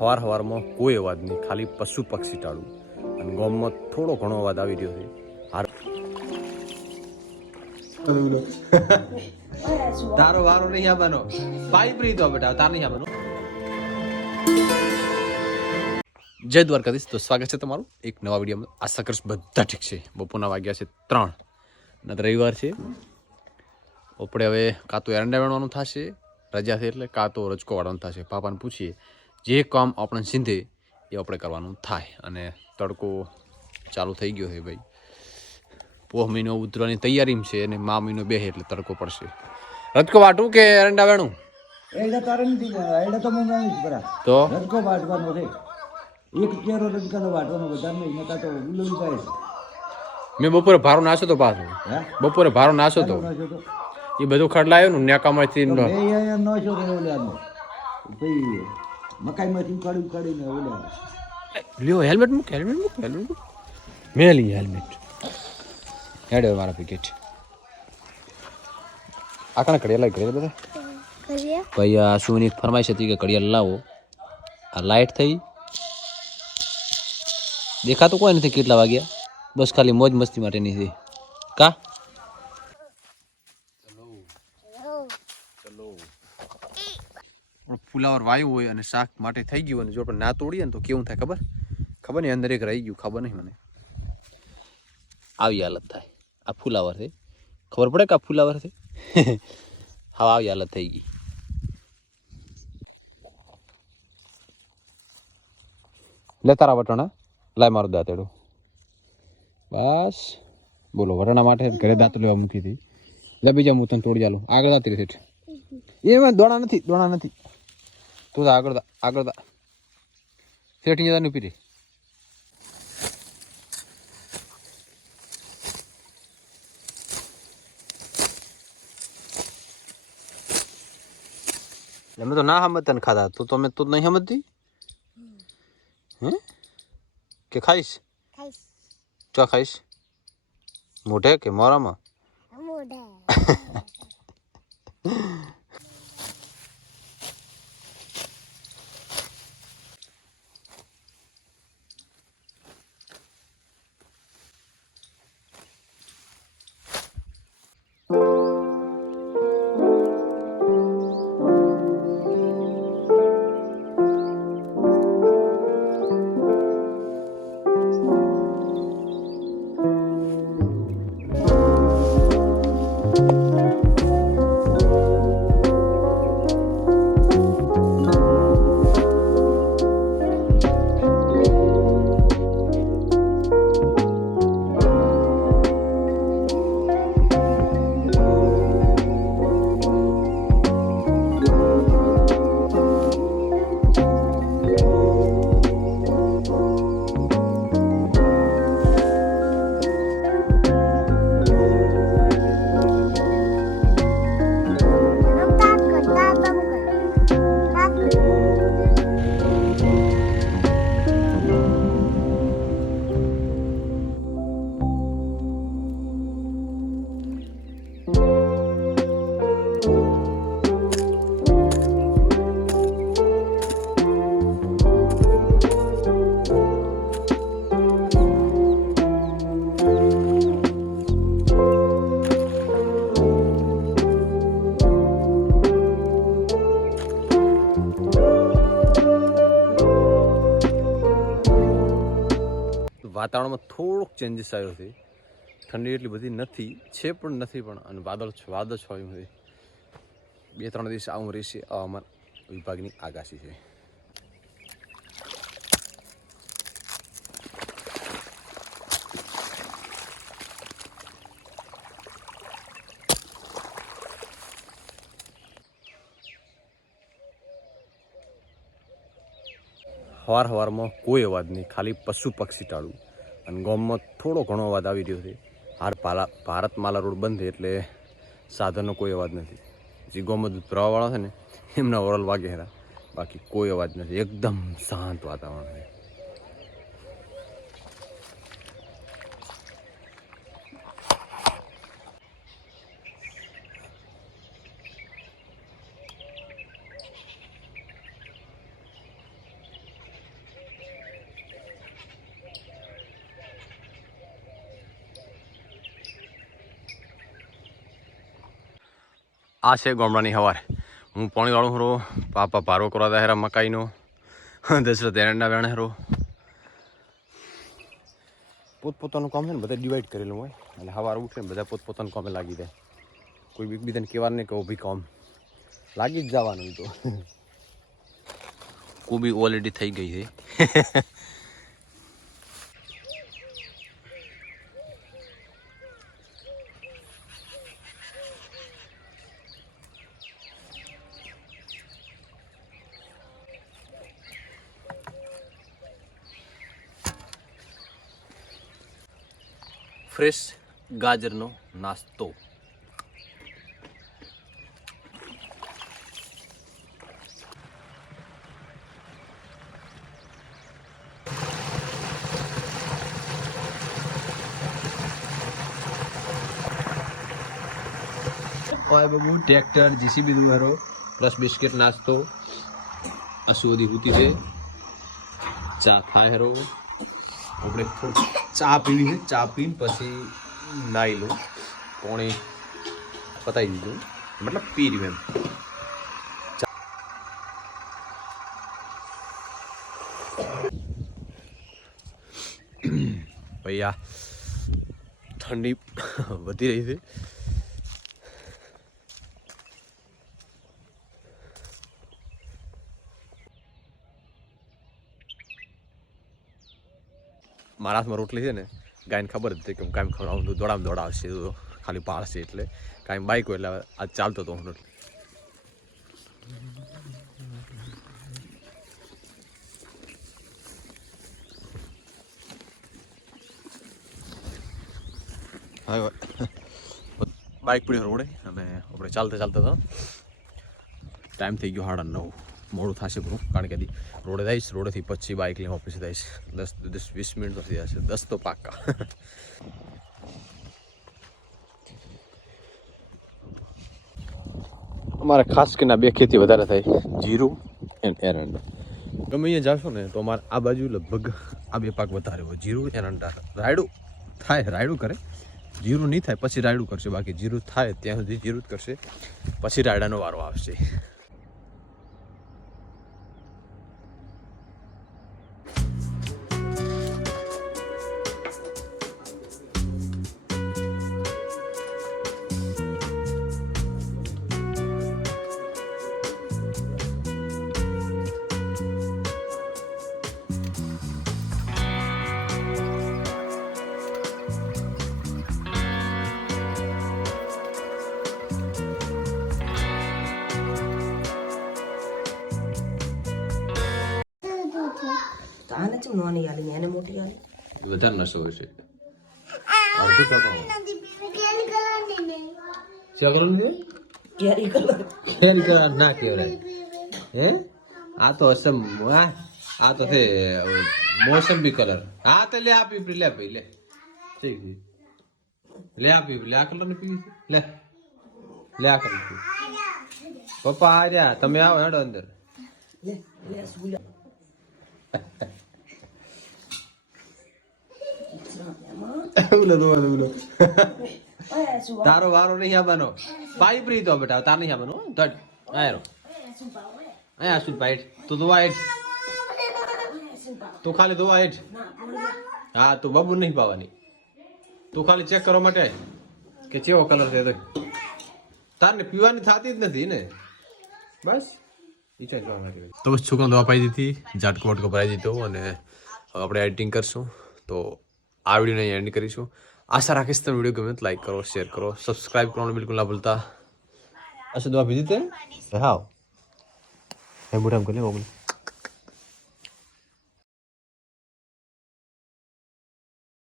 હવાર હવારમાં કોઈ અવાજ નહીં, ખાલી પશુ પક્ષી ટાળું. અને ગોમમાં થોડો ઘણો અવાજ આવી રહ્યો છે. તારો વારો નહીં આવવાનો. પાઇપ રહી તો બેટા, તાર નહીં આવવાનો. જય દ્વારકાધીશ, તો સ્વાગત છે તમારું એક નવા વિડીયોમાં. આશા કરીશ બધા ઠીક છે. બપોરના વાગ્યા છે ત્રણ. અને રવિવાર છે. આપણે હવે કાં તો એરંડા વેણવાનું થશે, રજા છે એટલે કાં તો રજકો વાળવાનું થશે. પાપાને પૂછીએ. જે કામ આપણે સિંધે એ આપણે કરવાનું થાય. અને તડકો ચાલુ થઈ ગયો છે ભાઈ. પોહ મહિનો ઉતરવાની તૈયારીમાં છે અને મા મહિનો બે એટલે તડકો પડશે. રજકો વાટું કે એરંડા વેણું તો રજકો વાટવાનો એક ચેરો રજકાનો વાટવાનો તો જાય મેં બપોરે ભારો નાશો તો પાછો. બપોરે ભારો નાશો તો. એ બધું ખડલાયો ને નેકામાંથી તો બે અહીંયા નો છો તો ઓલાનો ભાઈ મકાઈમાંથી ઉખાડી ઉખાડીને ઓલા લ્યો હેલ્મેટ મૂક હેલ્મેટ મૂક હેલ્મેટ મૂક. મેં લઈ હેલ્મેટ હેડ હવે મારા પેકેટ આ કણે ઘડિયાળ લાવી ઘડિયાળ બધા? ભાઈ આ શુંની ફરમાઈશ હતી કે ઘડિયાળ લાવો. આ લાઇટ થઈ. દેખાતું કોઈ નથી કેટલા વાગ્યા? બસ ખાલી મોજ મસ્તી માટેની છે. કા? ફુલાવર વાયુ હોય અને શાક માટે થઈ ગયું અને જો આપણે ના તોડીએ ને તો કેવું થાય ખબર? ખબર નહીં, અંદર એક રહી ગયું, ખબર નહીં મને. આવી હાલત થાય. આ ફુલાવર છે. ખબર પડે કે આ ફુલાવર છે? હા, આવી હાલત થઈ ગઈ. લે તારા વટાણા. લાય મારું દાંતેડું. બસ. બોલો, વટાણા માટે ઘરે દાંત લેવા મૂકી હતી. લે બીજા હું તને તોડી ચાલું આગળ દાંતી રહી એમાં દોણા નથી દોણા નથી. તું તો આગળ દા આગળ દા સેટિંગ જતા ઊભી રહી અમે તો ના સમજતા ને ખાધા. તો તમે તો નહીં સમજતી હે? કે ખાઈશ? ચો ખાઈશ? મોઢે કે મોરામાં વાતાવરણમાં થોડોક ચેન્જીસ આવ્યો છે. ઠંડી એટલી બધી નથી, છે પણ નથી પણ, અને વાદળ વાદળ છવાયું છે. બે ત્રણ દિવસ આવું રહેશે હવામાન વિભાગની આગાહી છે. હવાર હવારમાં કોઈ અવાજ નહીં, ખાલી પશુ પક્ષી ટાળું અને ગામમાં થોડો ઘણો અવાજ આવી રહ્યો છે. હાર પાલા ભારત માલા રોડ બંધ એટલે સાધનનો કોઈ અવાજ નથી. જે ગામમાં દૂધ પ્રવાહવાળા છે ને, એમના ઓરલ વાગે હેરા બાકી કોઈ અવાજ નથી. એકદમ શાંત વાતાવરણ છે આ છે ગામડાની હવાર. હું પાણીવાળું હરો પાપા પારો કરવા હેરા મકાઈનો. દશરથ એરંડા વેણ હેરો. પોતપોતાનું કામ છે ને બધા ડિવાઈડ કરેલું હોય. એટલે સવાર ઉઠે ને બધા પોતપોતાનું કામે લાગી જાય. કોઈ એકબીજાને કહેવાનું નહીં કે ઓ ભાઈ કામ. લાગી જ જવાનું તો. કોબી ઓલરેડી થઈ ગઈ છે. ફ્રેશ ગાજરનો નાસ્તો. ઓય બાબુ, ટ્રેક્ટર, જીસીબી હરો પ્લસ બિસ્કિટ, નાસ્તો. અસુદી હુતી છે? ચા થાય હરો. આપણે થોડું ચા પીવી છે ચા પીને પછી નાઈ લઉં. પોણી પતાવી દીધું. મતલબ પી રહ્યું એમ. ભાઈ આ ઠંડી વધી રહી છે. મારા હાથમાં રોટલી છે ને ગાયને ખબર જ હતી કે હું કાંઈ ખવડાવું તો દોડામ દોડાવશે તો ખાલી પાડશે એટલે કાંઈ બાઈક હોય એટલે આજ ચાલતો હતો હું રોટલી. હવે બાઇક પડી રોડે અને આપણે ચાલતા ચાલતા હતા ટાઈમ થઈ ગયો સાડા નવ. મોડું થશે ઘણું કારણ કે રોડે જઈશ રોડેથી પછી બાઇક લઈને ઓફિસે જઈશ. દસ દસ વીસ મિનિટ તો થઈ જશે દસ તો પાક્કા. અમારે ખાસ કરીને બે ખેતી વધારે થાય. જીરું એન્ડ એરંડા. ગમે અહીંયા જાશો ને તો અમારે આ બાજુ લગભગ આ બે પાક વધારે હોય. જીરું એરંડા. રાયડું થાય રાયડું કરે. જીરું નહીં થાય પછી રાયડું કરશે. બાકી જીરું થાય ત્યાં સુધી જીરું જ કરશે. પછી રાયડાનો વારો આવશે. તો ચમ નાની આલી એને મોટી આલી વધારે નશો હોય છે કેરી કલર ખેલ કરા ના કહેવાય હે આ તો અસમ આ આ તો છે મોસંબી કલર હા તો લે આપી પી લે ભાઈ લે ઠીક છે લે આ કલર ને પીવી છે લે લે આ કલર પપ્પા આ રહ્યા તમે આવો હેડો અંદર લે લે તારો વારો નહીં આવવાનો. પાઇપ રહી તો બેટા, તાર નહીં આવવાનો ધડ. આયરો અહીંયા શું પાઈટ તું દોવા હેઠ. તું ખાલી ધોવા હેઠ. હા, તું બબુ નહીં પાવાની. તું ખાલી ચેક કરવા માટે કે કેવો કલર છે તો તારને પીવાની થતી જ નથી ને. બસ. તો બસ છોકરાને દવા પાઈ દીધી, ઝાટકો વાટકો ભરાઈ દીધો અને આપણે એડિટિંગ કરશું. તો આ વિડીયોને અહીં એન્ડ કરીશું. આશા રાખીશ તમે વીડિયો ગમે તો લાઈક કરો શેર કરો સબસ્ક્રાઈબ કરવાનું બિલકુલ ના ભૂલતા. અચ્છા દવા પીધી તે? હાવ એ મોઢામાં કરી લે